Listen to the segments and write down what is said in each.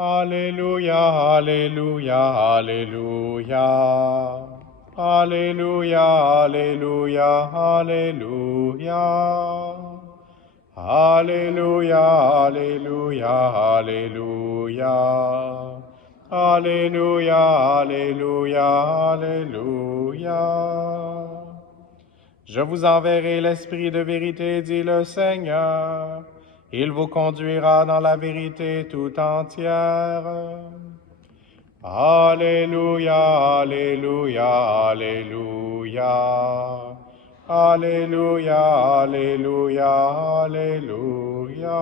Alléluia, Alléluia, Alléluia. Alléluia, Alléluia, Alléluia. Alléluia, Alléluia, Alléluia. Alléluia, Alléluia, Alléluia. Je vous enverrai l'Esprit de vérité, dit le Seigneur. Il vous conduira dans la vérité tout entière. Alléluia, Alléluia, Alléluia. Alléluia, Alléluia, Alléluia.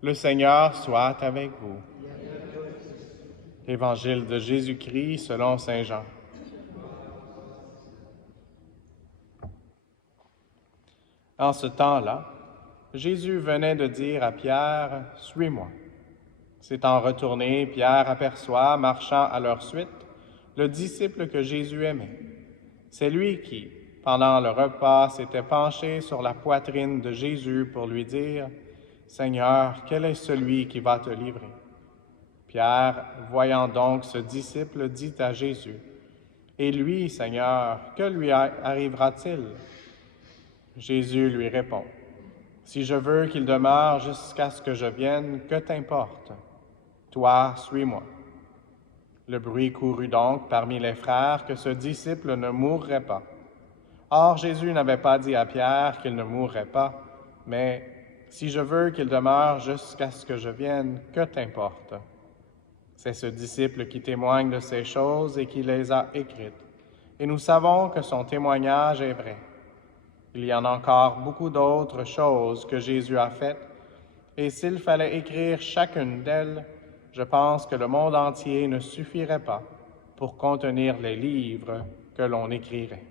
Le Seigneur soit avec vous. Évangile de Jésus-Christ selon saint Jean. En ce temps-là, Jésus venait de dire à Pierre, « Suis-moi ». S'étant retourné, Pierre aperçoit, marchant à leur suite, le disciple que Jésus aimait. C'est lui qui, pendant le repas, s'était penché sur la poitrine de Jésus pour lui dire, « Seigneur, quel est celui qui va te livrer? » Pierre, voyant donc ce disciple, dit à Jésus, « Et lui, Seigneur, que lui arrivera-t-il? » Jésus lui répond, « Si je veux qu'il demeure jusqu'à ce que je vienne, que t'importe? Toi, suis-moi. » Le bruit courut donc parmi les frères que ce disciple ne mourrait pas. Or, Jésus n'avait pas dit à Pierre qu'il ne mourrait pas, mais « Si je veux qu'il demeure jusqu'à ce que je vienne, que t'importe? » C'est ce disciple qui témoigne de ces choses et qui les a écrites. Et nous savons que son témoignage est vrai. Il y en a encore beaucoup d'autres choses que Jésus a faites, et s'il fallait écrire chacune d'elles, je pense que le monde entier ne suffirait pas pour contenir les livres que l'on écrirait.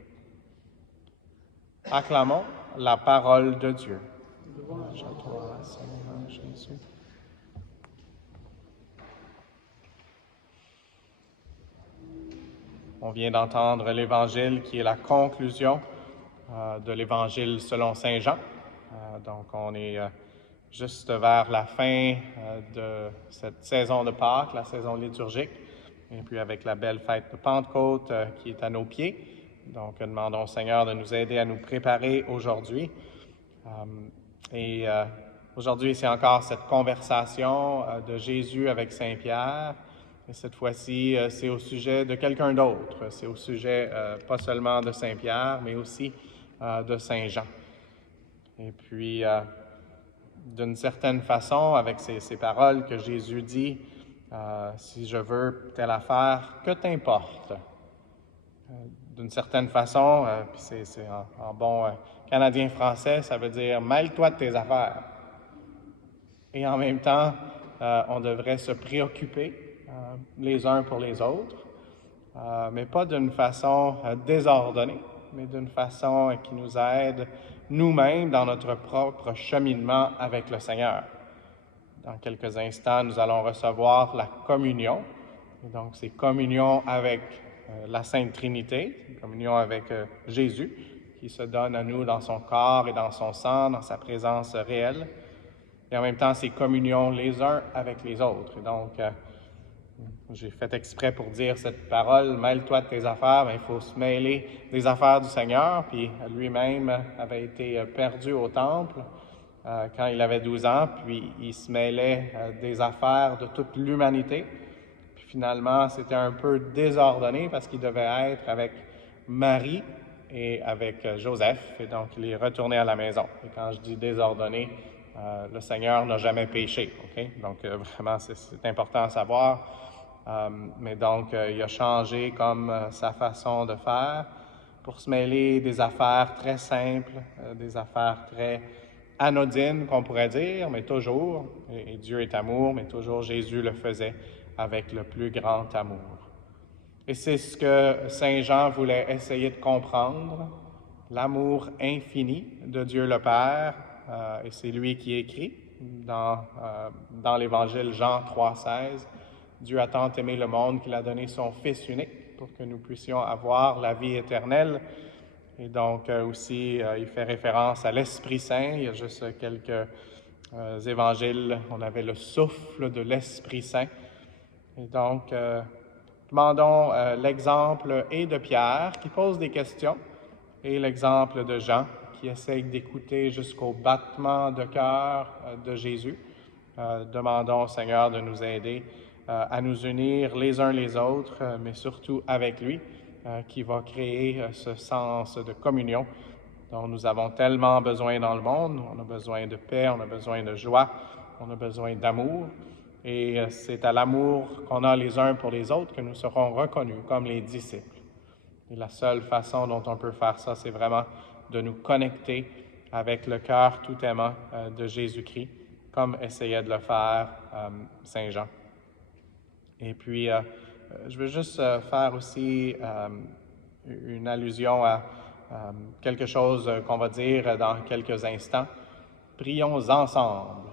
Acclamons la parole de Dieu. Louange à toi, Seigneur Jésus. On vient d'entendre l'Évangile qui est la conclusion de l'Évangile selon saint Jean. Donc on est juste vers la fin de cette saison de Pâques, la saison liturgique, et puis avec la belle fête de Pentecôte qui est à nos pieds. Donc demandons au Seigneur de nous aider à nous préparer aujourd'hui. Aujourd'hui, c'est encore cette conversation de Jésus avec Saint Pierre. Et cette fois-ci, c'est au sujet de quelqu'un d'autre. C'est au sujet pas seulement de Saint Pierre, mais aussi de Saint Jean. Et puis, d'une certaine façon, avec ces paroles que Jésus dit, si je veux telle affaire, que t'importe? D'une certaine façon, puis c'est en bon canadien-français, ça veut dire « mêle-toi de tes affaires ». Et en même temps, on devrait se préoccuper les uns pour les autres, mais pas d'une façon désordonnée, mais d'une façon qui nous aide nous-mêmes dans notre propre cheminement avec le Seigneur. Dans quelques instants, nous allons recevoir la communion. Et donc, c'est communion avec la Sainte Trinité, communion avec Jésus, qui se donne à nous dans son corps et dans son sang, dans sa présence réelle. Et en même temps, c'est communion les uns avec les autres. Et donc, j'ai fait exprès pour dire cette parole, « Mêle-toi de tes affaires », il faut se mêler des affaires du Seigneur. Puis lui-même avait été perdu au temple quand il avait 12 ans, puis il se mêlait des affaires de toute l'humanité. Puis finalement, c'était un peu désordonné parce qu'il devait être avec Marie et avec Joseph, et donc il est retourné à la maison. Et quand je dis désordonné, le Seigneur n'a jamais péché, okay? Donc vraiment, c'est important à savoir. Mais donc, il a changé comme sa façon de faire pour se mêler des affaires très simples, des affaires très anodines, qu'on pourrait dire, mais toujours, et Dieu est amour, mais toujours Jésus le faisait avec le plus grand amour. Et c'est ce que saint Jean voulait essayer de comprendre, l'amour infini de Dieu le Père, et c'est lui qui écrit dans l'Évangile Jean 3,16, « Dieu a tant aimé le monde qu'il a donné son Fils unique pour que nous puissions avoir la vie éternelle. » Et donc aussi, il fait référence à l'Esprit Saint. Il y a juste quelques évangiles, on avait le souffle de l'Esprit Saint. Et donc, demandons l'exemple et de Pierre qui pose des questions et l'exemple de Jean qui essaye d'écouter jusqu'au battement de cœur de Jésus. Demandons au Seigneur de nous aider à nous unir les uns les autres, mais surtout avec lui, qui va créer ce sens de communion dont nous avons tellement besoin dans le monde. On a besoin de paix, on a besoin de joie, on a besoin d'amour. Et c'est à l'amour qu'on a les uns pour les autres que nous serons reconnus comme les disciples. Et la seule façon dont on peut faire ça, c'est vraiment de nous connecter avec le cœur tout aimant de Jésus-Christ, comme essayait de le faire Saint Jean. Et puis, je veux juste faire aussi une allusion à quelque chose qu'on va dire dans quelques instants. Prions ensemble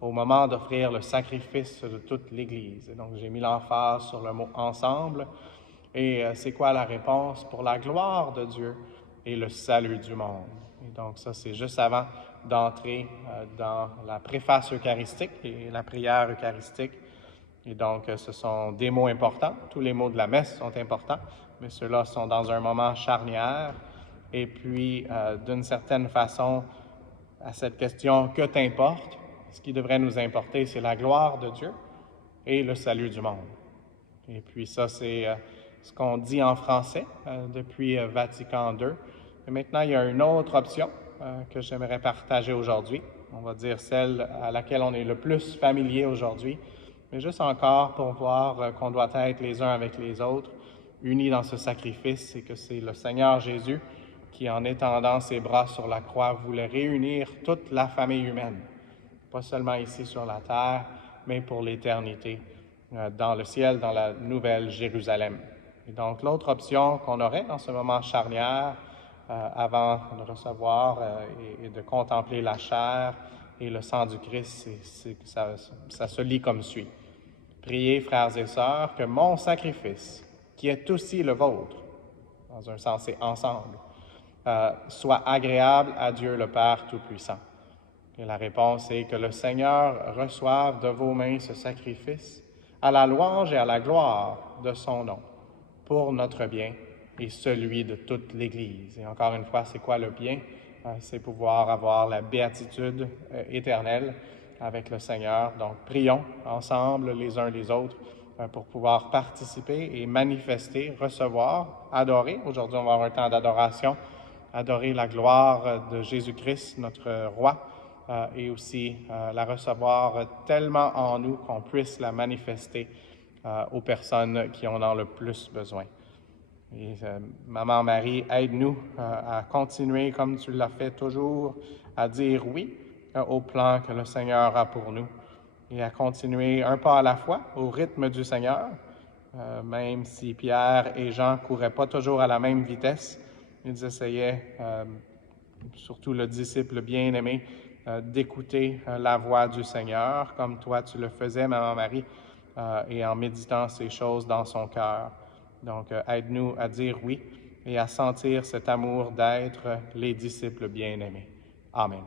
au moment d'offrir le sacrifice de toute l'Église. Et donc, j'ai mis l'emphase sur le mot « ensemble ». Et c'est quoi la réponse? Pour la gloire de Dieu et le salut du monde. Et donc, ça, c'est juste avant d'entrer dans la préface eucharistique et la prière eucharistique. Et donc, ce sont des mots importants. Tous les mots de la messe sont importants, mais ceux-là sont dans un moment charnière. Et puis, d'une certaine façon, à cette question « que t'importe ?» ce qui devrait nous importer, c'est la gloire de Dieu et le salut du monde. Et puis ça, c'est ce qu'on dit en français depuis Vatican II. Et maintenant, il y a une autre option que j'aimerais partager aujourd'hui. On va dire celle à laquelle on est le plus familier aujourd'hui, mais juste encore pour voir qu'on doit être les uns avec les autres, unis dans ce sacrifice, et que c'est le Seigneur Jésus qui, en étendant ses bras sur la croix, voulait réunir toute la famille humaine, pas seulement ici sur la terre, mais pour l'éternité, dans le ciel, dans la nouvelle Jérusalem. Et donc, l'autre option qu'on aurait dans ce moment charnière, avant de recevoir et de contempler la chair et le sang du Christ, ça se lit comme suit. Priez, frères et sœurs, que mon sacrifice, qui est aussi le vôtre, dans un sens c'est ensemble, soit agréable à Dieu le Père Tout-Puissant. Et la réponse est que le Seigneur reçoive de vos mains ce sacrifice à la louange et à la gloire de son nom, pour notre bien et celui de toute l'Église. Et encore une fois, c'est quoi le bien? C'est pouvoir avoir la béatitude éternelle avec le Seigneur. Donc, prions ensemble les uns les autres pour pouvoir participer et manifester, recevoir, adorer. Aujourd'hui, on va avoir un temps d'adoration, adorer la gloire de Jésus-Christ, notre Roi, et aussi la recevoir tellement en nous qu'on puisse la manifester aux personnes qui en ont le plus besoin. Et Maman Marie, aide-nous à continuer comme tu l'as fait toujours, à dire oui au plan que le Seigneur a pour nous et à continuer un pas à la fois au rythme du Seigneur, même si Pierre et Jean ne couraient pas toujours à la même vitesse. Ils essayaient, surtout le disciple bien-aimé, d'écouter la voix du Seigneur, comme toi tu le faisais, Maman Marie, et en méditant ces choses dans son cœur. Donc, aide-nous à dire oui et à sentir cet amour d'être les disciples bien-aimés. Amen.